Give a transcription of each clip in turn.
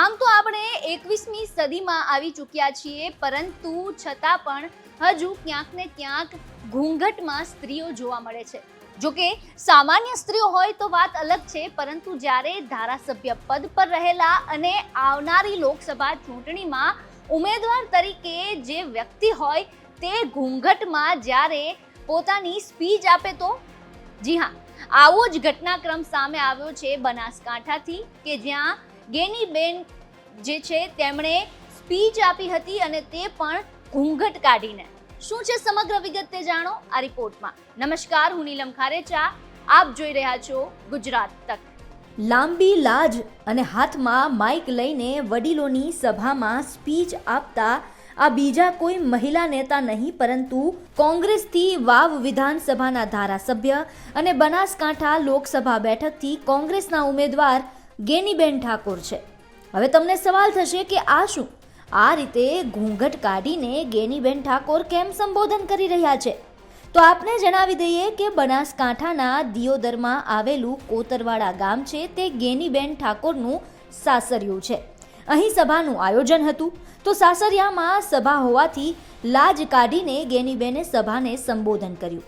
આમ તો આપણે 21મી સદીમાં આવી ચૂક્યા છીએ, પરંતુ છતાં પણ હજુ ક્યાંક ને ક્યાંક ઘૂંઘટમાં સ્ત્રીઓ જોવા મળે છે. જોકે સામાન્ય સ્ત્રીઓ હોય તો વાત અલગ છે, પરંતુ જ્યારે ધારાસભ્ય પદ પર રહેલા અને આવનારી લોકસભા ચૂંટણીમાં ઉમેદવાર તરીકે જે વ્યક્તિ હોય તે ઘૂંઘટમાં જ્યારે પોતાની સ્પીચ આપે તો જી હા, આવો જ ઘટનાક્રમ સામે આવ્યો છે બનાસકાંઠાથી, કે જ્યાં ગેનીબેન જે છે તેમણે સ્પીચ આપી હતી અને તે પણ ઘૂંઘટ કાઢીને. શું છે સમગ્ર વિગત તે જાણો આ રિપોર્ટમાં. નમસ્કાર, હું નીલમ ખારેચા, આપ જોઈ રહ્યા છો ગુજરાત તક. લાંબી લાજ અને હાથમાં માઇક લઈને વડીલોની સભામાં સ્પીચ આપતા આ બીજા કોઈ મહિલા નેતા નહીં, પરંતુ કોંગ્રેસથી વાવ વિધાનસભાના ધારાસભ્ય અને બનાસકાંઠા લોકસભા બેઠકથી કોંગ્રેસના ઉમેદવાર ગેનીબેન ઠાકોર છે. હવે તમને સવાલ થશે કે આ શું, આ રીતે ઘૂંઘટ કાઢીને ગેનીબેન ઠાકોર કેમ સંબોધન કરી રહ્યા છે? તો આપને જણાવી દઈએ કે બનાસકાંઠાના દિયોદરમાં આવેલું કોતરવાડા ગામ છે તે ગેનીબેન ઠાકોરનું સાસરિયું છે. અહીં સભાનું આયોજન હતું, તો સાસરિયામાં સભા હોવાથી લાજ કાઢીને ગેનીબેને સભાને સંબોધન કર્યું.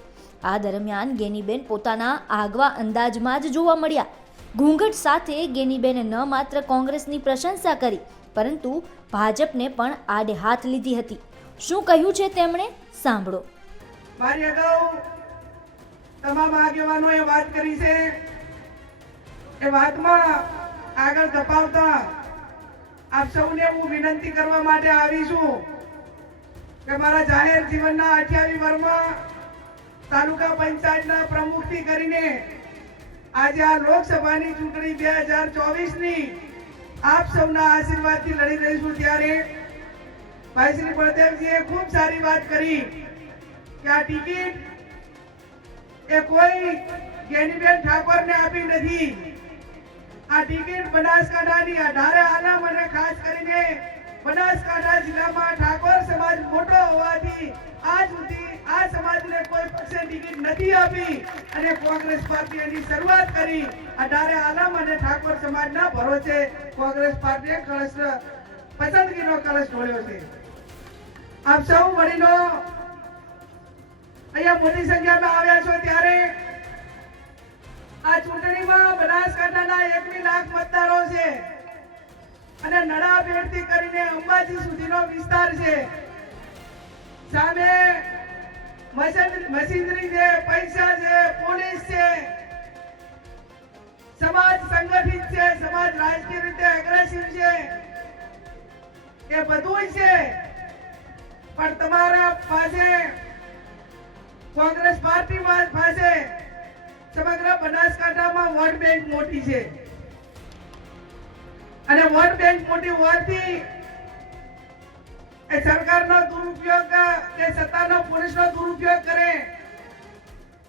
આ દરમિયાન ગેનીબેન પોતાના આગવા અંદાજમાં જ જોવા મળ્યા. ઘૂંઘટ સાથે ગેનીબેને ન માત્ર કોંગ્રેસની પ્રશંસા કરી, પરંતુ ભાજપને પણ આડે હાથ લીધી હતી. શું કહ્યું છે તેમણે, સાંભળો. મારી અગાઉ તમામ આગેવાનોએ વાત કરી છે. એ વાતમાં આગળ ધપાવતા આપ સૌને હું વિનંતી કરવા માટે આવી છું કે મારા જાહેર જીવનના 28 વર્ષમાં તાલુકા પંચાયતના પ્રમુખથી કરીને આજે આ લોકસભાની ચૂંટણી 2024ની આપ સૌના આશીર્વાદથી લડી રહીશું, ત્યારે ભાઈ શ્રી બળદેવજીએ ખૂબ સારી વાત કરી કે આ ટિકિટ એ કોઈ ગેનીબેન ઠાકોરને આપી નથી. આ ટિકિટ બનાસકાંઠાની 18 આલમ અને ખાસ કરીને બનાસકાંઠા જિલ્લામાં ઠાકોર સમાજ મોટો હોવાથી આજ સુધી આ સમાજને કોઈ પક્ષે ટિકિટ નથી આપી અને કોંગ્રેસ પાર્ટી એની શરૂઆત કરી. 18 આલમ અને ઠાકોર સમાજના ભરોસે કોંગ્રેસ પાર્ટીએ કળશ પસંદગીનો કળશ ઢોળ્યો છે. આપ સૌ વડીલો અહીંયા મોટી સંખ્યામાં આવ્યા છો, ત્યારે આ ચૂંટણીમાં બનાસકાંઠાના 21 લાખ મતદારો છે અને નડાબેડથી કરીને અંબાજી સુધીનો વિસ્તાર છે. સામે મશીનરી છે, પૈસા છે, પોલીસ છે, સમાજ સંગઠિત છે, સમાજ રાજકીય રીતે અગ્રેસિવ છે, એ બધું છે. પણ તમારા પાસે કોંગ્રેસ પાર્ટી પાસે સમગ્ર બનાસકાંઠામાં વોટ બેંક મોટી છે અને વોટ બેંક મોટી હોવાથી એ સરકારનો દુરુપયોગ કે સત્તાનો પોલીસનો દુરુપયોગ કરે.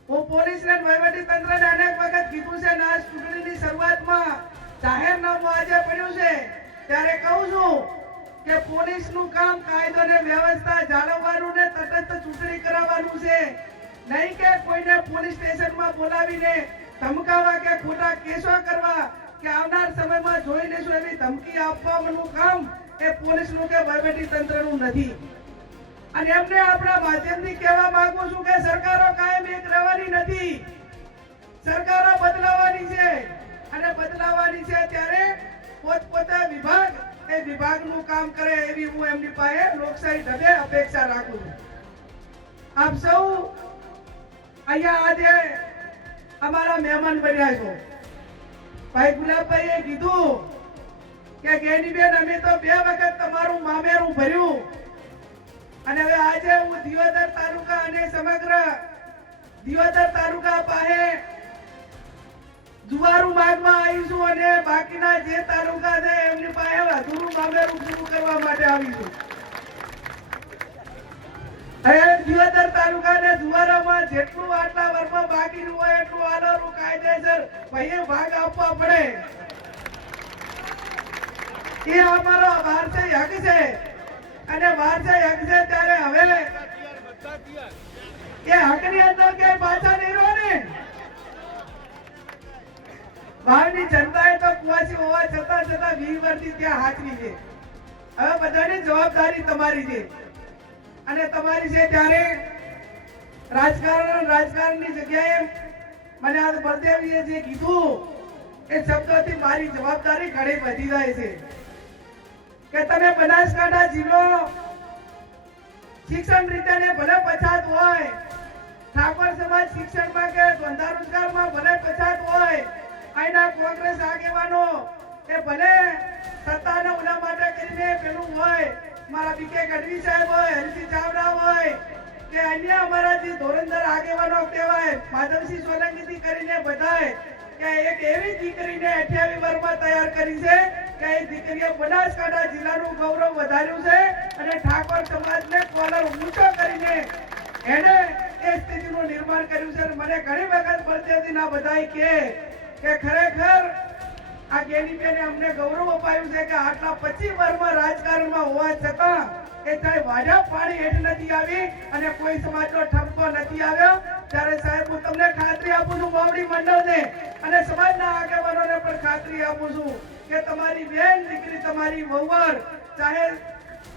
હું પોલીસને વહીવટી તંત્રને અનેક વખત કીધું છે ને આ ચૂંટણીની શરૂઆતમાં જાહેરનામું આજે પડ્યું છે ત્યારે કહું છું કે પોલીસનું કામ કાયદો અને વ્યવસ્થા જાળવવાનું ને તટસ્થ ચૂંટણી કરાવવાનું છે, નહીં કે કોઈને પોલીસ સ્ટેશનમાં બોલાવીને ધમકાવવા કે ખોટા કેસો કરવા કે આવનાર સમયમાં જોઈ લેશું એવી ધમકી આપવાનું કામ એ પોલીસનું કે વહીવટી તંત્રનું નથી. અને એમને આપણા માધ્યમથી કહેવા માંગુ છું કે સરકારો કાયમ એક રહેવાની નથી, સરકારો બદલાવાની છે અને બદલાવાની છે ત્યારે પોતપોતે વિભાગ એ વિભાગનું કામ કરે એવી હું એમની પાસે લોકશાહી ઢબે અપેક્ષા રાખું છું. આપ સૌ અહીંયા આજે અમારા મહેમાન બન્યા છો. ભાઈ ગુલાબભાઈએ કીધું કે ગેનીબેન અમે તો 2 વખત તમારું મામેરું ભર્યું અને હવે આજે હું દિયોદર તાલુકા અને સમગ્ર દિયોદર તાલુકા પાસે જુવારું માંગવા આવી છું અને બાકીના જે તાલુકા છે એમની પાસે અધૂરું મામેરું પૂરું કરવા માટે આવી છું. દિયોદર તાલુકાને જુવારામાં જેટલું આટલા વર્ષમાં બાકીનું હોય એટલું આલોરું કાયદેસર ભાઈએ ભાગ આપવા પડે. એ અમારો વારસાઈ હક છે અને વારસાઈ હક છે ત્યારે હવે એ હકની અંદર કે પાછા નહીં રહો ને. ભાવની જનતાએ તો કુવાસી હોવા છતાં 20 વર્ષથી ત્યાં હાજરી છે. હવે બધાની જવાબદારી તમારી છે અને તમારી છે ત્યારે રાજકારણની જગ્યાએ મને આ બળદેવીએ જે કીધું એ શબ્દોથી મારી જવાબદારી ઘણી વધી જાય છે કે તમે બનાસકાંઠા જિલ્લો શિક્ષણ રીતે ને ભલે પછાત હોય, ઠાકોર સમાજ શિક્ષણમાં કે ધંધા રોજગારમાં ભલે પછાત હોય, અહીંના કોંગ્રેસ આગેવાનો એ ભલે સત્તાના ઉના માટે કરીને પેલું હોય, મારા બીકે ગઢવી સાહેબ હોય, હરસિંહ ચાવડા હોય કે અન્ય અમારા જે ધોરણદર આગેવાનો કહેવાય માધવસિંહ સોલંકીથી કરીને બધાય કે એક એવી દીકરીને 28 વર્ષમાં તૈયાર કરી છે કે એ દીકરીએ બનાસકાંઠા જિલ્લાનું ગૌરવ વધાર્યું છે અને ઠાકોર સમાજને કોલર ઊંચો કરીને એને એ સ્થિતિનું નિર્માણ કર્યું છે. મને ઘણી વખત બળદેવજીના બધાય કે ખરેખર આ ગેનીબેને અમને ગૌરવ અપાયું છે કે આટલા 25 વર્ષમાં રાજકારણમાં હોવા છતાં એ ચાહે વાડા પાણી હેઠ નથી આવી અને કોઈ સમાજનો ઠપકો નથી આવ્યો. ત્યારે સાહેબ હું તમને ખાતરી આપું છું, બાવડી મંડળને અને સમાજના આગેવાનોને પણ ખાતરી આપું છું કે તમારી બેન દીકરી, તમારી વહુવર ચાહે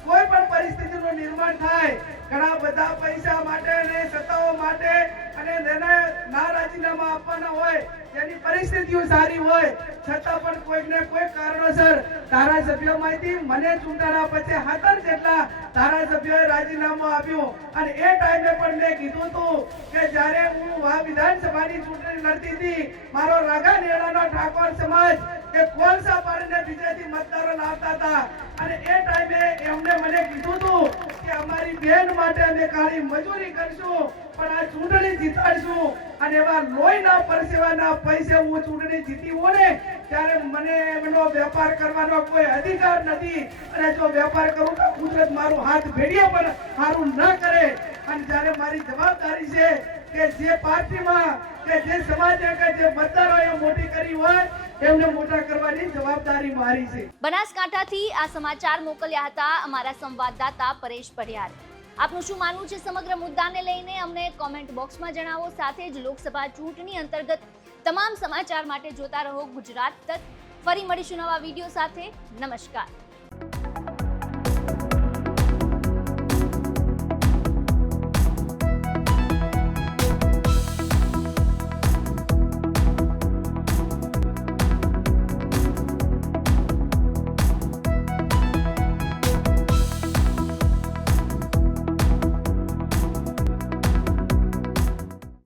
કોઈ પણ પરિસ્થિતિનું નિર્માણ થાય, ઘણા બધા પૈસા માટે અને સત્તાઓ માટે અને એને ના રાજીનામા આપવાના હોય, જેની પરિસ્થિતિઓ સારી હોય છતાં પણ કોઈકને કોઈ કારણોસર ધારાસભ્યોમાંથી મને ચૂંટાણા પછી 17 જેટલા ધારાસભ્યોએ રાજીનામું આપ્યું અને એ ટાઈમે પણ મેં કીધું હતું કે જ્યારે હું આ વિધાનસભાની ચૂંટણી લડતી હતી, મારો રાગા નેડાનો ઠાકોર સમાજ એ કોલસા પાડીને બીજેથી મતદારો લાવતા હતા અને એ ટાઈમે એમને મને કીધું હતું કે અમારી બેન માટે અમે કાળી મજૂરી કરશું પણ આ ચૂંટણી જીતાડશું અને એવા લોહીના પરસેવાના પૈસે હું ચૂંટણી જીતી હોઉં ને ત્યારે મને એમનો વેપાર કરવાનો કોઈ અધિકાર નથી અને જો વેપાર કરું તો કુદરત મારું હાથ ભેડીએ પણ સારું ન કરે. અને જ્યારે મારી જવાબદારી છે કે જે પાર્ટીમાં કે જે સમાજે કે જે મતદારોએ મોટી કરી હોય એમને મોટા કરવાની જવાબદારી મારી છે. બનાસકાંઠાથી આ સમાચાર મોકલ્યા હતા અમારા સંવાદદાતા પરેશ પઢિયારે. આપનું શું માનવું છે સમગ્ર મુદ્દાને લઈને અમને કોમેન્ટ બોક્સમાં જણાવો. સાથે જ લોકસભા ચૂંટણી અંતર્ગત તમામ સમાચાર માટે જોતા રહો ગુજરાત તક. ફરી મળીશું નવા વિડીયો સાથે. નમસ્કાર.